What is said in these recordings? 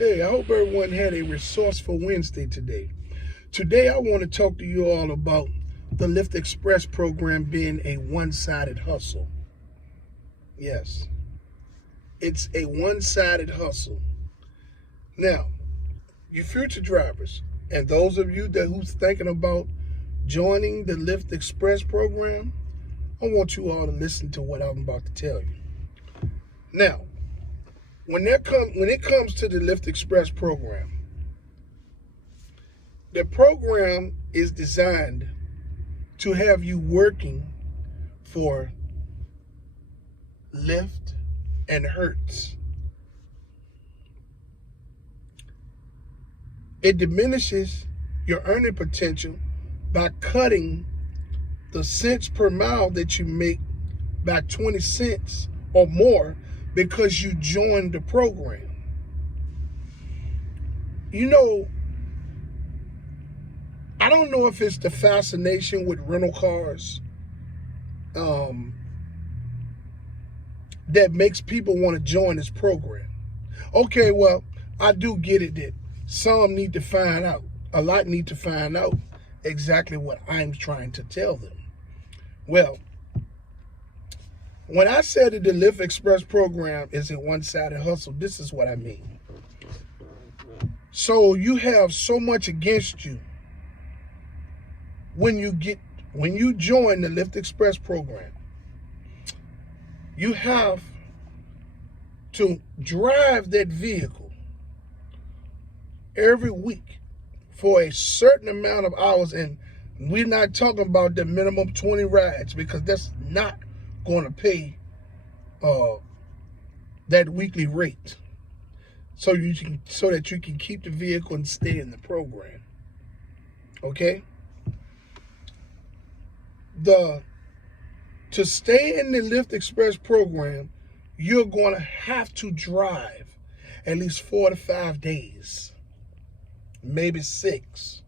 Hey, I hope everyone had a resourceful Wednesday today. Today, I want to talk to you all about the Lyft Express program being a one-sided hustle. Yes, it's a one-sided hustle. Now, you future drivers and those of you who's thinking about joining the Lyft Express program, I want you all to listen to what I'm about to tell you. Now, when it comes to the Lyft Express program, the program is designed to have you working for Lyft and Hertz. It diminishes your earning potential by cutting the cents per mile that you make by 20 cents or more because you joined the program. You know, I don't know if it's the fascination with rental cars that makes people want to join this program. Okay, well, I do get it that some need to find out, a lot need to find out exactly what I'm trying to tell them. Well, when I said that the Lyft Express program is a one-sided hustle, this is what I mean. So you have so much against you when you join the Lyft Express program. You have to drive that vehicle every week for a certain amount of hours, and we're not talking about the minimum 20 rides because that's not going to pay that weekly rate, so that you can keep the vehicle and stay in the program. Okay. To stay in the Lyft Express program, you're going to have to drive at least 4 to 5 days, maybe 6,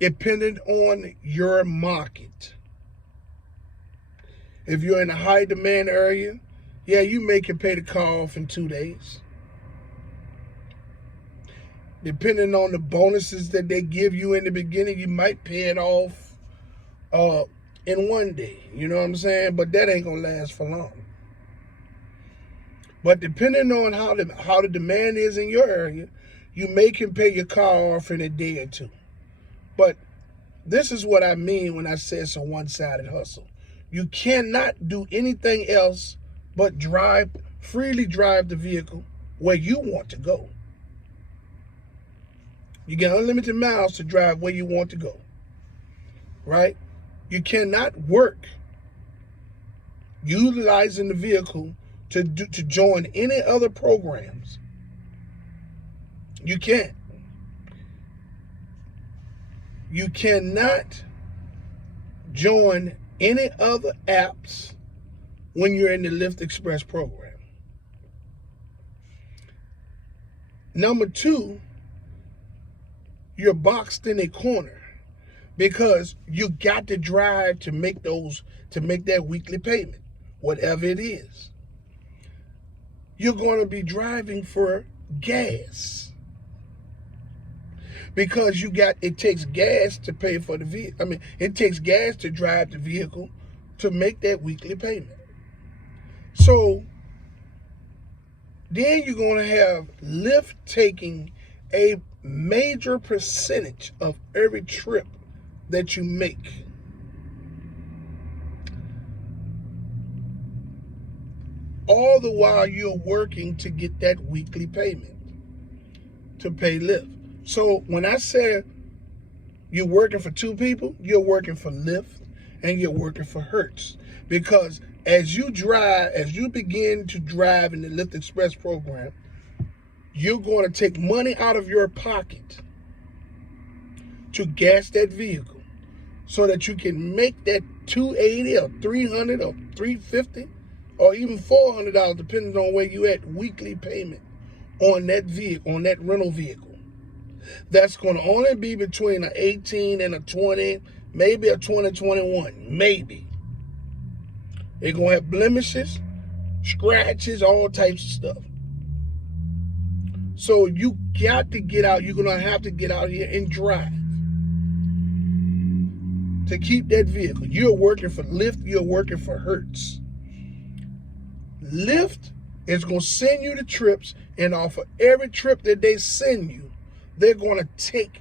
depending on your market. If you're in a high demand area, yeah, you may can pay the car off in 2 days. Depending on the bonuses that they give you in the beginning, you might pay it off in 1 day. You know what I'm saying? But that ain't gonna last for long. But depending on how the demand is in your area, you may can pay your car off in a day or 2. But this is what I mean when I say it's a one-sided hustle. You cannot do anything else but freely drive the vehicle where you want to go. You get unlimited miles to drive where you want to go, right? You cannot work utilizing the vehicle to join any other programs. You can't. You cannot join any other apps when you're in the Lyft Express program. Number 2, you're boxed in a corner because you got to drive to make that weekly payment, whatever it is. You're going to be driving for gas because it takes gas to pay for the vehicle. I mean, it takes gas to drive the vehicle to make that weekly payment. So then you're going to have Lyft taking a major percentage of every trip that you make. All the while you're working to get that weekly payment to pay Lyft. So when I say you're working for 2 people, you're working for Lyft and you're working for Hertz. Because as you begin to drive in the Lyft Express program, you're going to take money out of your pocket to gas that vehicle so that you can make that $280 or $300 or $350 or even $400, depending on where you at, weekly payment on that vehicle, on that rental vehicle. That's going to only be between an 18 and a 20, maybe a 2021, maybe. They're going to have blemishes, scratches, all types of stuff. So you got to get out. You're going to have to get out here and drive to keep that vehicle. You're working for Lyft. You're working for Hertz. Lyft is going to send you the trips, and off of every trip that they send you, they're going to take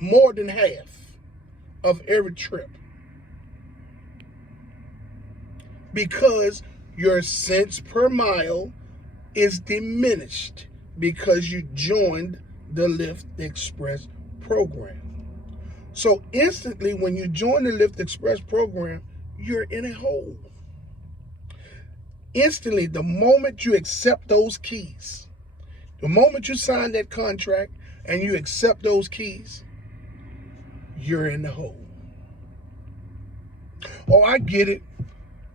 more than half of every trip, because your cents per mile is diminished because you joined the Lyft Express program. So instantly, when you join the Lyft Express program, you're in a hole. Instantly, the moment you accept those keys, the moment you sign that contract and you accept those keys, you're in the hole. Oh, I get it.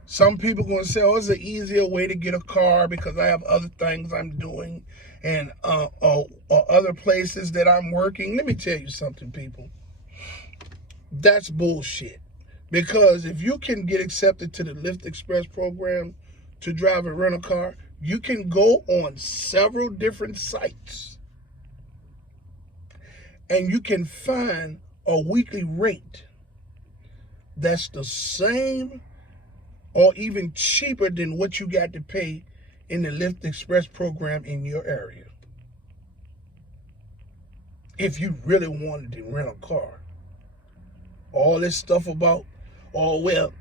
Some people are going to say, oh, it's an easier way to get a car because I have other things I'm doing and or other places that I'm working. Let me tell you something, people. That's bullshit. Because if you can get accepted to the Lyft Express program to drive a rental car, you can go on several different sites and you can find a weekly rate that's the same or even cheaper than what you got to pay in the Lyft Express program in your area. If you really wanted to rent a car. All this stuff about, oh, well,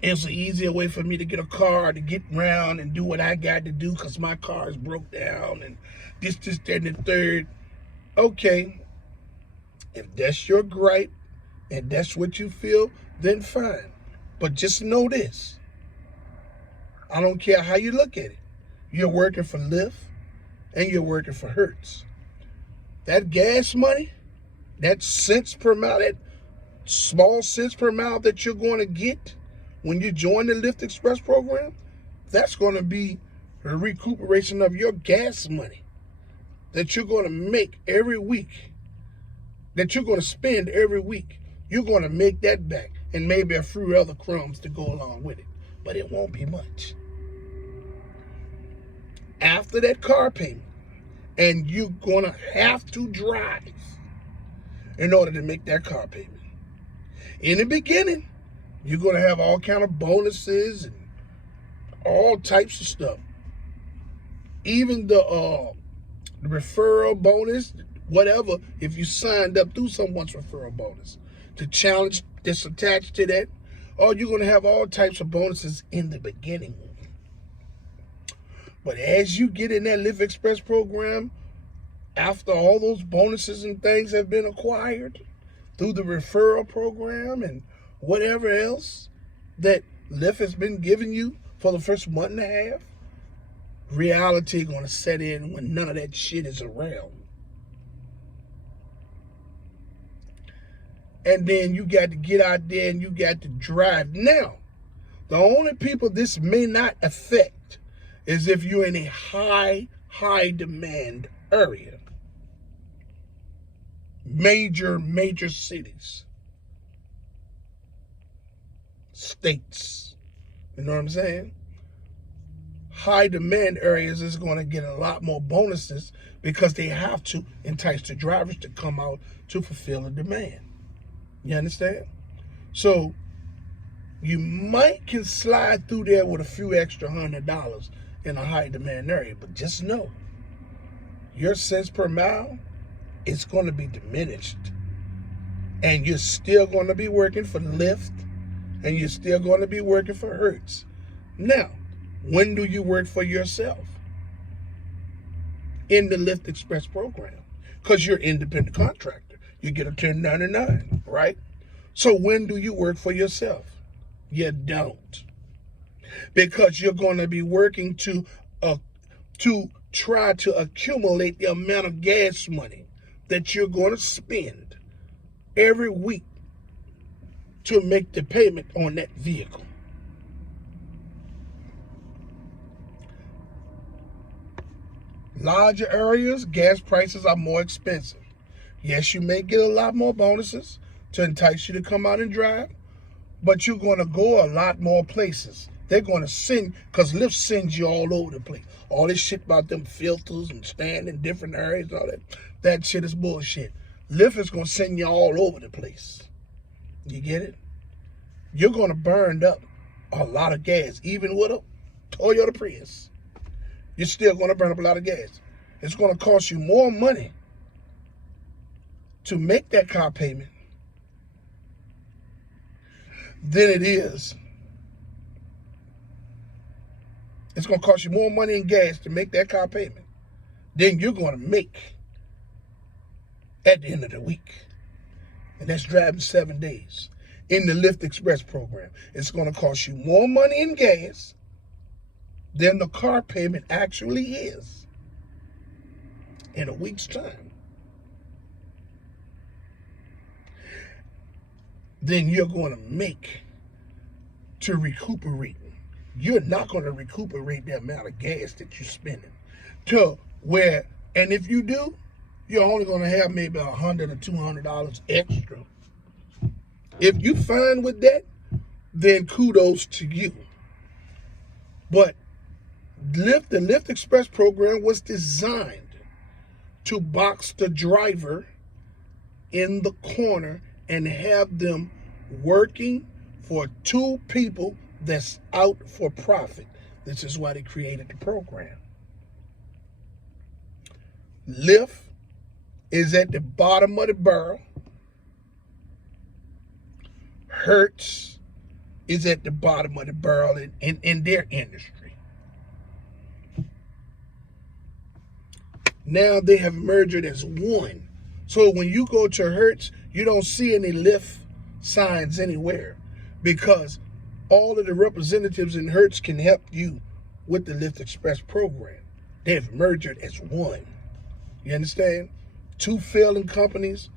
it's an easier way for me to get a car, to get around and do what I got to do because my car is broke down and this, that, and the third. Okay, if that's your gripe and that's what you feel, then fine. But just know this. I don't care how you look at it. You're working for Lyft and you're working for Hertz. That gas money, that cents per mile, that small cents per mile that you're going to get when you join the Lyft Express program, that's going to be a recuperation of your gas money that you're going to make every week, that you're going to spend every week. You're going to make that back and maybe a few other crumbs to go along with it, but it won't be much. After that car payment, and you're going to have to drive in order to make that car payment. In the beginning, you're going to have all kind of bonuses and all types of stuff. Even the referral bonus, whatever, if you signed up through someone's referral bonus, the challenge that's attached to that, or you're going to have all types of bonuses in the beginning. But as you get in that Lyft Express program, after all those bonuses and things have been acquired through the referral program and whatever else that Lyft has been giving you for the first month and a half, reality going to set in when none of that shit is around. And then you got to get out there and you got to drive. Now, the only people this may not affect is if you're in a high demand area. Major cities. States. You know what I'm saying? High demand areas is going to get a lot more bonuses because they have to entice the drivers to come out to fulfill the demand. You understand? So you might can slide through there with a few extra $100 in a high demand area, but just know your cents per mile is going to be diminished, and you're still going to be working for Lyft, and you're still going to be working for Hertz. Now, when do you work for yourself? In the Lyft Express program, because you're an independent contractor. You get a 1099, right? So when do you work for yourself? You don't. Because you're going to be working to try to accumulate the amount of gas money that you're going to spend every week to make the payment on that vehicle. Larger areas, gas prices are more expensive. Yes, you may get a lot more bonuses to entice you to come out and drive, but you're going to go a lot more places they're going to send, because Lyft sends you all over the place. All this shit about them filters and stand in different areas, all that. That shit is bullshit. Lyft is going to send you all over the place. You get it? You're going to burn up a lot of gas, even with a Toyota Prius. You're still going to burn up a lot of gas. It's going to cost you more money to make that car payment than it is. It's going to cost you more money in gas to make that car payment than you're going to make at the end of the week. And that's driving 7 days. In the Lyft Express program, it's going to cost you more money in gas than the car payment actually is in a week's time. Then you're going to make to recuperate. You're not going to recuperate the amount of gas that you're spending to where, and if you do, you're only going to have maybe $100 or $200 extra. If you fine with that, then kudos to you. But the Lyft Express program was designed to box the driver in the corner and have them working for two people that's out for profit. This is why they created the program. Lyft is at the bottom of the barrel. Hertz is at the bottom of the barrel in their industry. Now they have merged as one. So when you go to Hertz, you don't see any Lyft signs anywhere because all of the representatives in Hertz can help you with the Lyft Express program. They have merged as one. You understand? Two failing companies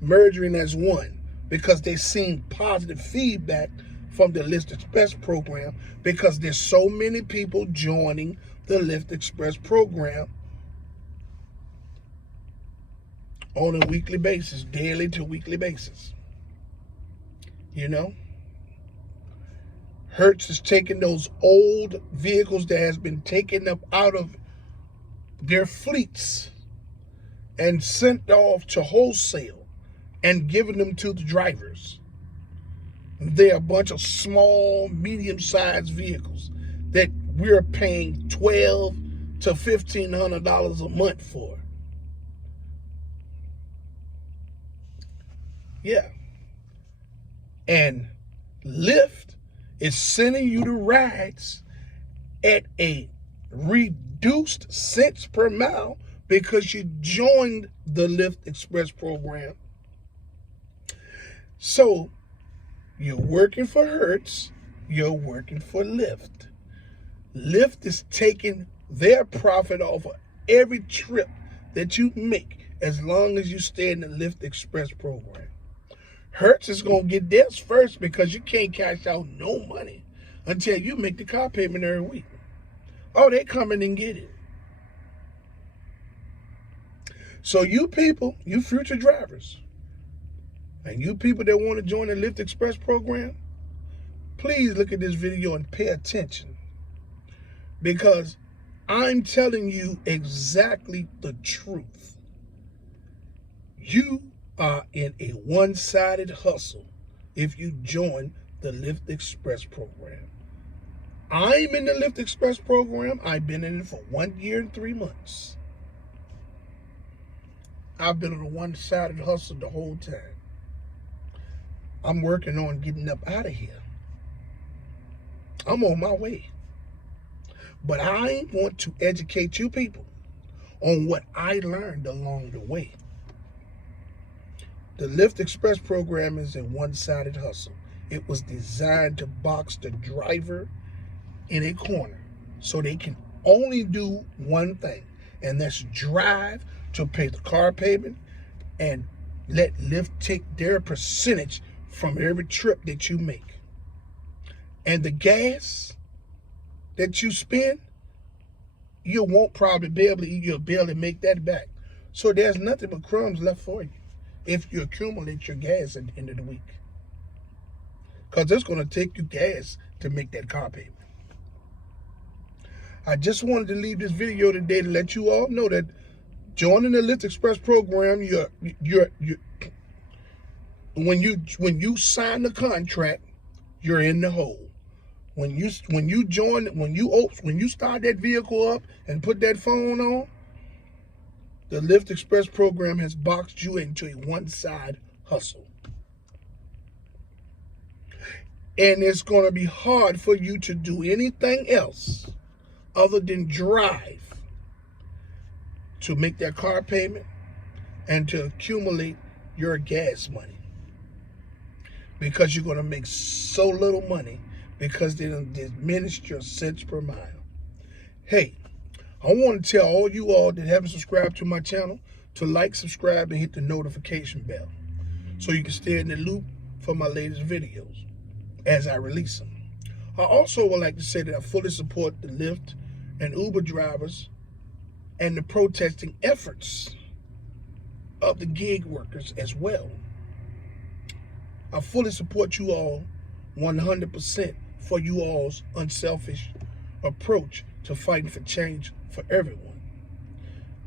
merging as one because they've seen positive feedback from the Lyft Express program because there's so many people joining the Lyft Express program on a weekly basis, daily to weekly basis. You know? Hertz is taking those old vehicles that has been taken up out of their fleets and sent off to wholesale and giving them to the drivers. They're a bunch of small, medium-sized vehicles that we're paying $1,200 to $1,500 a month for. Yeah. And Lyft is sending you the rides at a reduced cents per mile because you joined the Lyft Express program. So you're working for Hertz, you're working for Lyft. Lyft is taking their profit off of every trip that you make as long as you stay in the Lyft Express program. Hertz is going to get theirs first because you can't cash out no money until you make the car payment every week. Oh, they come in and get it. So you people, you future drivers, and you people that want to join the Lyft Express program, please look at this video and pay attention because I'm telling you exactly the truth. You are in a one-sided hustle if you join the Lyft Express program. I'm in the Lyft Express program. I've been in it for 1 year and 3 months. I've been on a one-sided hustle the whole time. I'm working on getting up out of here. I'm on my way. But I want to educate you people on what I learned along the way. The Lyft Express program is a one-sided hustle. It was designed to box the driver in a corner so they can only do one thing, and that's drive to pay the car payment and let Lyft take their percentage from every trip that you make. And the gas that you spend, you won't probably be able to eat, you'll barely make that back. So there's nothing but crumbs left for you if you accumulate your gas at the end of the week. Because it's going to take you gas to make that car payment. I just wanted to leave this video today to let you all know that joining the Lyft Express program, when you sign the contract, you're in the hole. When you start that vehicle up and put that phone on, the Lyft Express program has boxed you into a one-side hustle. And it's going to be hard for you to do anything else other than drive to make that car payment and to accumulate your gas money. Because you're going to make so little money because they done diminished your cents per mile. Hey, I want to tell all you all that haven't subscribed to my channel to like, subscribe, and hit the notification bell so you can stay in the loop for my latest videos as I release them. I also would like to say that I fully support the Lyft and Uber drivers and the protesting efforts of the gig workers as well. I fully support you all 100% for you all's unselfish approach to fighting for change for everyone.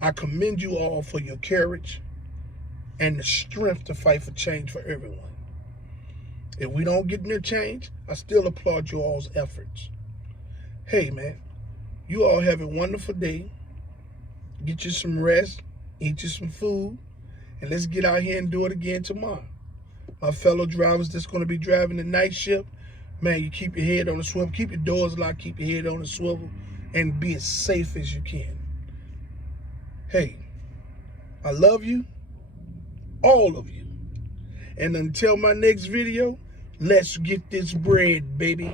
I commend you all for your courage and the strength to fight for change for everyone. If we don't get near change, I still applaud you all's efforts. Hey man, you all have a wonderful day. Get you some rest, eat you some food, and let's get out here and do it again tomorrow. My fellow drivers that's going to be driving the night shift, man, you keep your head on the swivel, keep your doors locked, keep your head on the swivel, and be as safe as you can. Hey, I love you, all of you. And until my next video, let's get this bread, baby.